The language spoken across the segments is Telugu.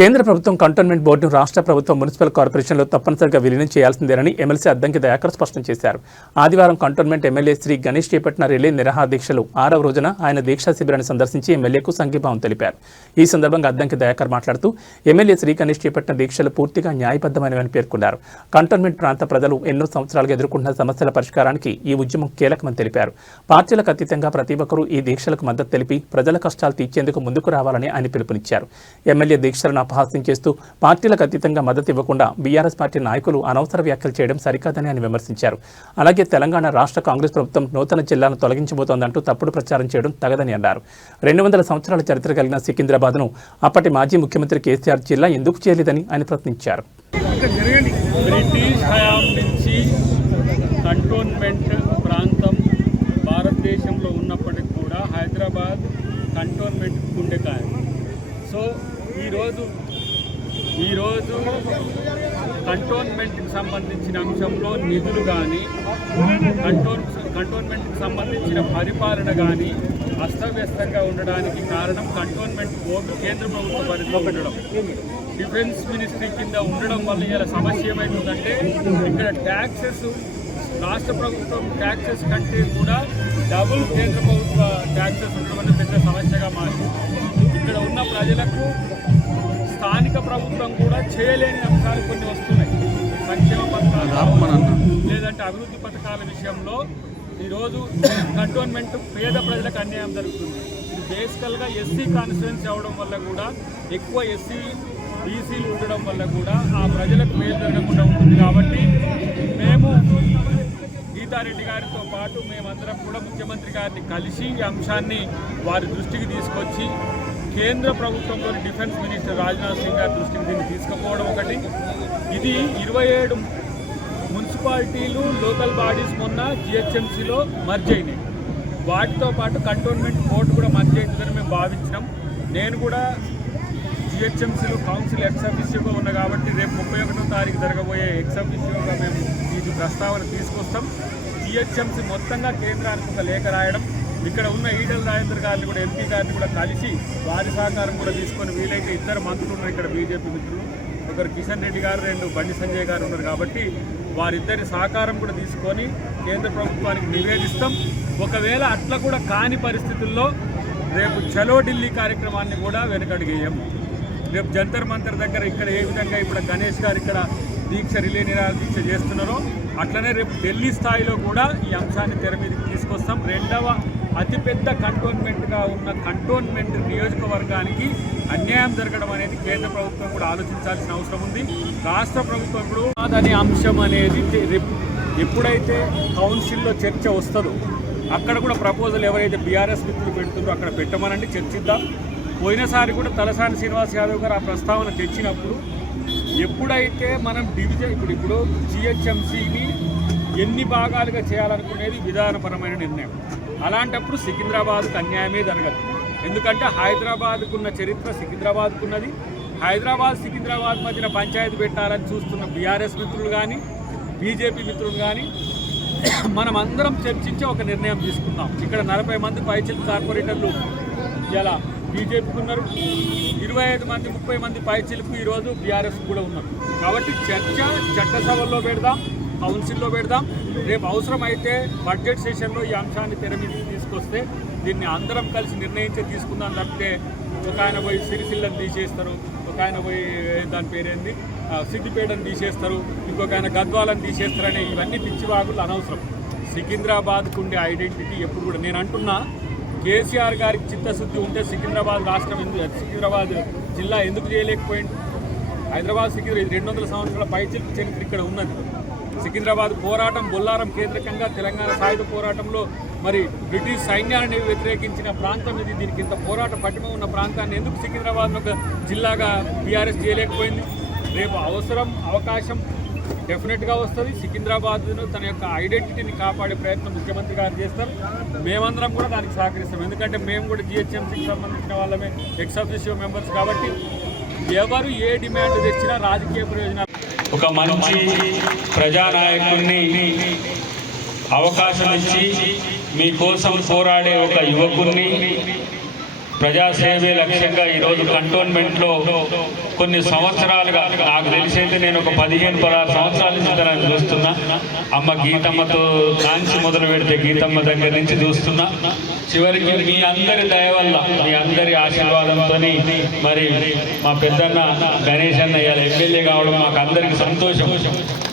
కేంద్ర ప్రభుత్వం కంటోన్మెంట్ బోర్డును రాష్ట్ర ప్రభుత్వం మున్సిపల్ కార్పొరేషన్లో తప్పనిసరిగా విలీనం చేయాల్సిందేనని ఎమ్మెల్సీ అద్దంకి దయాకర్ స్పష్టం చేశారు. ఆదివారం కంటోన్మెంట్ ఎమ్మెల్యే శ్రీ గణేష్ చేపట్టిన రిలే నిరాహార దీక్షలు 6వ రోజున ఆయన దీక్షా శిబిరాన్ని సందర్శించి ఎమ్మెల్యేకు సంఘీభావం తెలిపారు. ఈ సందర్భంగా అద్దంకి దయాకర్ మాట్లాడుతూ ఎమ్మెల్యే శ్రీ గణేష్ చేపట్టిన దీక్షలు పూర్తిగా న్యాయబద్ధమైనవని పేర్కొన్నారు. కంటోన్మెంట్ ప్రాంత ప్రజలు ఎన్నో సంవత్సరాలుగా ఎదుర్కొంటున్న సమస్యల పరిష్కారానికి ఈ ఉద్యమం కీలకమని తెలిపారు. పార్టీలకు అతీతంగా ప్రతి ఒక్కరూ ఈ దీక్షలకు మద్దతు తెలిపి ప్రజల కష్టాలు తీర్చేందుకు ముందుకు రావాలని ఆయన పిలుపునిచ్చారు. ఎమ్మెల్యే దీక్షలను అపహాస్యం చేస్తూ పార్టీలకు అతీతంగా మద్దతు ఇవ్వకుండా బీఆర్ఎస్ పార్టీ నాయకులు అనవసర వ్యాఖ్యలు చేయడం సరికాదని ఆయన విమర్శించారు. అలాగే తెలంగాణ రాష్ట్ర కాంగ్రెస్ ప్రభుత్వం నూతన జిల్లాను తొలగించబోతోందంటూ తప్పుడు ప్రచారం చేయడం తగదని అన్నారు. 200 సంవత్సరాల చరిత్ర కలిగిన సికింద్రాబాద్ను అప్పటి మాజీ ముఖ్యమంత్రి కేసీఆర్ జిల్లా ఎందుకు చేయలేదని ఆయన ప్రశ్నించారు. బ్రిటిష్ హయాం నుంచి కంటోన్మెంట్ ప్రాంతం భారతదేశంలో ఉన్నప్పటికీ కూడా హైదరాబాద్ కంటోన్మెంట్ గుండెకాయ. సో ఈరోజు కంటోన్మెంట్కి సంబంధించిన అంశంలో నిధులు కానీ కంటోన్మెంట్కి సంబంధించిన పరిపాలన కానీ అస్తవ్యస్తంగా ఉండడానికి కారణం కంటోన్మెంట్ బోర్డు కేంద్ర ప్రభుత్వ పరిధిలో ఉండడం, డిఫెన్స్ మినిస్ట్రీ కింద ఉండడం వల్ల ఇలా సమస్య ఏమవుతుందంటే ఇక్కడ ట్యాక్సెస్ రాష్ట్ర ప్రభుత్వం ట్యాక్సెస్ కంటే కూడా డబుల్ కేంద్ర ప్రభుత్వ ట్యాక్సెస్ ఉండడం అనేది పెద్ద సమస్యగా మారింది. ఇక్కడ ఉన్న ప్రజలకు స్థానిక ప్రభుత్వం కూడా చేయలేని అంశాలు కొన్ని వస్తున్నాయి. సంక్షేమ పథకాలు లేదంటే అభివృద్ధి పథకాల విషయంలో ఈరోజు కంటోన్మెంట్ పేద ప్రజలకు అన్యాయం జరుగుతుంది. ఇది బేసికల్గా ఎస్సీ కాన్స్టిట్యుయెన్సీ అవడం వల్ల కూడా ఎక్కువ ఎస్సీ బీసీలు ఉండడం వల్ల కూడా ఆ ప్రజలకు మేలు జరగకుండా ఉంటుంది. కాబట్టి మేము గీతారెడ్డి గారితో పాటు మేమందరం కూడా ముఖ్యమంత్రి గారిని కలిసి ఈ అంశాన్ని వారి దృష్టికి తీసుకొచ్చి కేంద్ర ప్రభుత్వంలోని డిఫెన్స్ మినిస్టర్ రాజ్నాథ్ సింగ్ గారి దృష్టికి దీన్ని తీసుకుపోవడం ఒకటి. ఇది 27 మున్సిపాలిటీలు లోకల్ బాడీస్ మొన్న జిహెచ్ఎంసీలో మర్జ్ అయినాయి. వాటితో పాటు కంటోన్మెంట్ బోర్డు కూడా మర్జ్ అవుతుందని మేము భావించినాం. నేను కూడా జిహెచ్ఎంసీలో కౌన్సిల్ ఎక్స్ అఫీషియోగా ఉన్నా కాబట్టి రేపు 31వ తారీఖు జరగబోయే ఎక్స్ అఫీషియోగా మేము ఈ ప్రస్తావన తీసుకొస్తాం. జిహెచ్ఎంసీ మొత్తంగా కేంద్రానికి ఒక లేఖ రాయడం, ఇక్కడ ఉన్న ఈటల రాజేందర్ గారిని కూడా ఎంపీ గారిని కూడా కలిసి వారి సహకారం కూడా తీసుకొని వీలైతే 2 మంత్రులు ఉన్నారు ఇక్కడ బీజేపీ మిత్రులు, ఒకరు కిషన్ రెడ్డి గారు 2 బండి సంజయ్ గారు ఉన్నారు కాబట్టి వారిద్దరి సహకారం కూడా తీసుకొని కేంద్ర ప్రభుత్వానికి నివేదిస్తాం. ఒకవేళ అట్లా కూడా కాని పరిస్థితుల్లో రేపు చలో ఢిల్లీ కార్యక్రమాన్ని కూడా వెనకడిగేయం. రేపు జంతర్ మంతర్ దగ్గర ఇక్కడ ఏ విధంగా ఇప్పుడు గణేష్ గారు ఇక్కడ రిలే నిరాహార దీక్ష చేస్తున్నారో అట్లనే రేపు ఢిల్లీ స్థాయిలో కూడా ఈ అంశాన్ని తెర మీదకి తీసుకొస్తాం. 2వ అతిపెద్ద కంటోన్మెంట్గా ఉన్న కంటోన్మెంట్ నియోజకవర్గానికి అన్యాయం జరగడం అనేది కేంద్ర ప్రభుత్వం కూడా ఆలోచించాల్సిన అవసరం ఉంది. రాష్ట్ర ప్రభుత్వం కూడా అనే అంశం అనేది ఎప్పుడైతే కౌన్సిల్లో చర్చ వస్తుందో అక్కడ కూడా ప్రపోజల్ ఎవరైతే బీఆర్ఎస్ మిత్రులు పెడుతుందో అక్కడ పెట్టమనండి, చర్చిద్దాం. పోయినసారి కూడా తలసాని శ్రీనివాస్ యాదవ్ గారు ఆ ప్రస్తావన తెచ్చినప్పుడు ఎప్పుడైతే మనం డివిజన్ ఇప్పుడు జిహెచ్ఎంసీని ఎన్ని భాగాలుగా చేయాలనుకునేది విధానపరమైన నిర్ణయం. అలాంటప్పుడు సికింద్రాబాద్కు అన్యాయమే జరగదు. ఎందుకంటే హైదరాబాద్కున్న చరిత్ర సికింద్రాబాద్కున్నది. సికింద్రాబాద్ మధ్యన పంచాయతీ పెట్టాలని చూస్తున్న బీఆర్ఎస్ మిత్రులు కానీ బీజేపీ మిత్రులు కానీ మనం అందరం చర్చించి ఒక నిర్ణయం తీసుకున్నాం. ఇక్కడ 40 మంది పైచిల్ కార్పొరేటర్లు ఇలా బీజేపీకి ఉన్నారు, 25 మంది 30 మంది పైచిలకు ఈరోజు బీఆర్ఎస్ కూడా ఉన్నారు. కాబట్టి చట్టసభల్లో పెడదాం, కౌన్సిల్లో పెడదాం. రేపు అవసరమైతే బడ్జెట్ సెషన్లో ఈ అంశాన్ని తెర మీద తీసుకొస్తే దీన్ని అందరం కలిసి నిర్ణయించి తీసుకుందాం. తప్పితే ఒక ఆయన పోయి సిరిసిల్లని తీసేస్తారు, ఒక ఆయన పోయి దాని పేరేంది సిద్దిపేటను తీసేస్తారు, ఇంకొక ఆయన గద్వాలను తీసేస్తారనే ఇవన్నీ పిచ్చివాగులు అనవసరం. సికింద్రాబాద్కు ఉండే ఐడెంటిటీ ఎప్పుడు కూడా నేను అంటున్నా, కేసీఆర్ గారికి చిత్తశుద్ధి ఉంటే సికింద్రాబాద్ రాష్ట్రం సికింద్రాబాద్ జిల్లా ఎందుకు చేయలేకపోయింది? హైదరాబాద్ 200 సంవత్సరాల పైచిలుకు చరిత్ర ఇక్కడ ఉన్నది. సికింద్రాబాద్ పోరాటం బొల్లారం కేంద్రకంగా తెలంగాణ సాయుధ పోరాటంలో మరి బ్రిటిష్ సైన్యాన్ని వ్యతిరేకించిన ప్రాంతం ఇది. దీనికి ఇంత పోరాట పటిమ ఉన్న ప్రాంతాన్ని ఎందుకు సికింద్రాబాద్ ఒక జిల్లాగా బీఆర్ఎస్ చేయలేకపోయింది? రేపు అవకాశం డెఫినెట్గా వస్తుంది. సికింద్రాబాద్ను తన యొక్క ఐడెంటిటీని కాపాడే ప్రయత్నం ముఖ్యమంత్రి గారు చేస్తారు. మేమందరం కూడా దానికి సహకరిస్తాం. ఎందుకంటే మేము కూడా జిహెచ్ఎంసీకి సంబంధించిన వాళ్ళమే, ఎక్స్ అఫీషియో మెంబర్స్. కాబట్టి ఎవరు ఏ డిమాండ్ తెచ్చినా రాజకీయ ప్రయోజనాలు ఒక మంచి ప్రజానాయకుడిని అవకాశం ఇచ్చి మీకోసం పోరాడే ఒక యువకుడిని ప్రజాసేవే లక్ష్యంగా ఈరోజు కంటోన్మెంట్లో కొన్ని సంవత్సరాలుగా నాకు తెలిసైతే నేను ఒక 15-16 సంవత్సరాల నుంచి తనని చూస్తున్నా. అమ్మ గీతమ్మతో కాంచి మొదలు పెడితే గీతమ్మ దగ్గర నుంచి చూస్తున్నా. చివరికి మీ అందరి దయ వల్ల, మీ అందరి ఆశీర్వాదంతో మరి మా పెద్దన్న గణేష్ అన్న ఇవాళ ఎమ్మెల్యే కావడం మాకు అందరికి సంతోషం.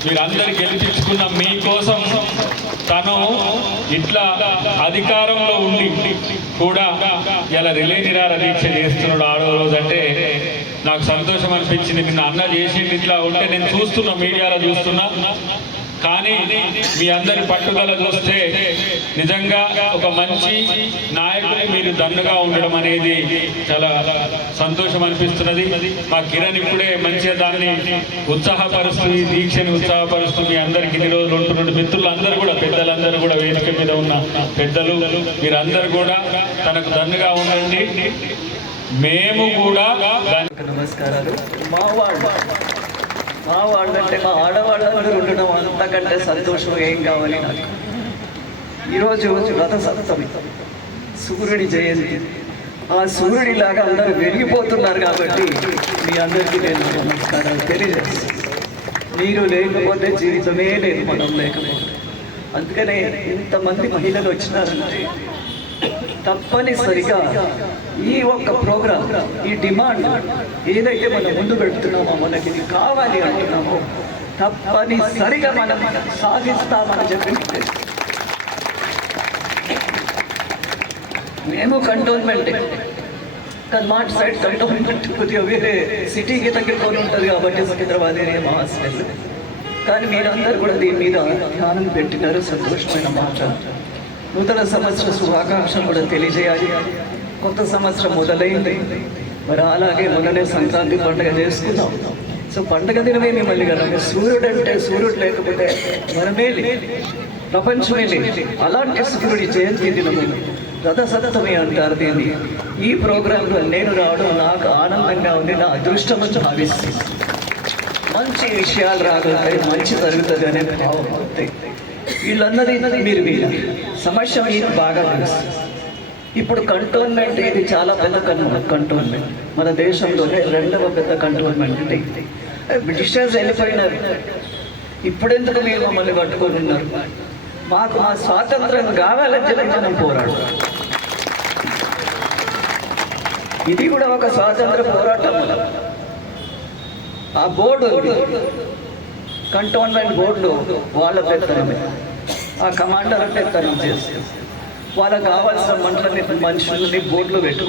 మీరు అందరు గెలిపించుకున్న మీకోసం తను ఇట్లా అధికారంలో ఉండి కూడా ఇలా రిలే నిరాహార దీక్ష చేస్తున్నాడు 6వ రోజు అంటే నాకు సంతోషం అనిపించింది. నిన్న అన్న చేసింది ఇట్లా ఉంటే నేను చూస్తున్నా, మీడియాలో చూస్తున్నా. కానీ మీ అందరి పట్టుదల చూస్తే నిజంగా ఒక మంచి నాయకుని మీరు దన్నుగా ఉండడం అనేది చాలా సంతోషం అనిపిస్తున్నది. మా కిరణ్ ఇప్పుడే మంచిగా దాన్ని ఉత్సాహపరుస్తూ, ఈ దీక్షని ఉత్సాహపరుస్తూ మీ అందరికి ఇన్ని రోజులు ఉంటున్న మిత్రులందరూ కూడా, పెద్దలందరూ కూడా, వేదిక మీద ఉన్న పెద్దలు మీరందరూ కూడా తనకు దన్నుగా ఉండండి. మేము కూడా నమస్కారాలు. మా వాళ్ళు అంటే మా ఆడవాళ్ళందరూ ఉండడం అంతకంటే సంతోషం ఏం కావాలి నాకు. ఈరోజు రథ సప్తమి, సూర్యుడి జయంతి. ఆ సూర్యుడిలాగా అందరూ వెలిగిపోతున్నారు కాబట్టి మీ అందరికీ నేను నమస్కారాలు తెలియజేస్తాను. మీరు లేకపోతే జీవితమే లేదు, మనం లేకపోతే. అందుకనే ఇంతమంది మహిళలు వచ్చినారంటే తప్పనిసరిగా ఈ ఒక్క ప్రోగ్రాం, ఈ డిమాండ్ ఏదైతే మనం ముందు పెడుతున్నామో, మనకి ఇది కావాలి అంటున్నామో, తప్పనిసరిగా మనం సాధిస్తామని చెప్పి మేము కంటోన్మెంట్ కన్మాట్ సైడ్ కంటోన్మెంట్ కొద్దిగా వేరే సిటీకి తగ్గిపోయి ఉంటుంది కాబట్టి సికింద్రాబాద్ ఏరియా మా హాస్టల్. కానీ మీరందరూ కూడా దీని మీద ధ్యానం పెట్టినారు, సంతోషమైన మాట. నూతన సంవత్సర శుభాకాంక్షలు కూడా తెలియజేయాలి. కొత్త సంవత్సరం మొదలైంది. మరి అలాగే మొన్ననే సంక్రాంతి పండుగ చేసుకున్నాం. సో పండుగ దినమే మిమ్మల్ని కదా, సూర్యుడు అంటే సూర్యుడు లేకపోతే మనమే ప్రపంచమే లేదు. అలాంటి సూర్యుడి జయంతి దినము రథ సప్తమి అంటారు దీన్ని. ఈ ప్రోగ్రాంలో నేను రావడం నాకు ఆనందంగా ఉంది, నా అదృష్టం అని భావిస్తుంది. మంచి విషయాలు రాగలుగుతాయి, మంచి జరుగుతుంది అనే భావం అవుతాయి. వీళ్ళన్నది మీరు సమస్య మీకు బాగా తెలుసు. ఇప్పుడు కంటోన్మెంట్ ఇది చాలా పెద్ద కంటోన్మెంట్, మన దేశంలోనే 2వ పెద్ద కంటోన్మెంట్. బ్రిటిషర్స్ వెళ్ళిపోయినారు, ఇప్పుడెందుకు మీరు మమ్మల్ని పట్టుకొని ఉన్నారు? మాకు మా స్వాతంత్రం కావాలని చెప్పి మనం పోరాడతాం. ఇది కూడా ఒక స్వాతంత్ర పోరాటం. ఆ బోర్డు, కంటోన్మెంట్ బోర్డులో వాళ్ళ పెత్తనమే, ఆ కమాండర్ పెత్తనం చేస్తారు. వాళ్ళకు కావాల్సిన మనుషులని బోర్డులో పెట్టు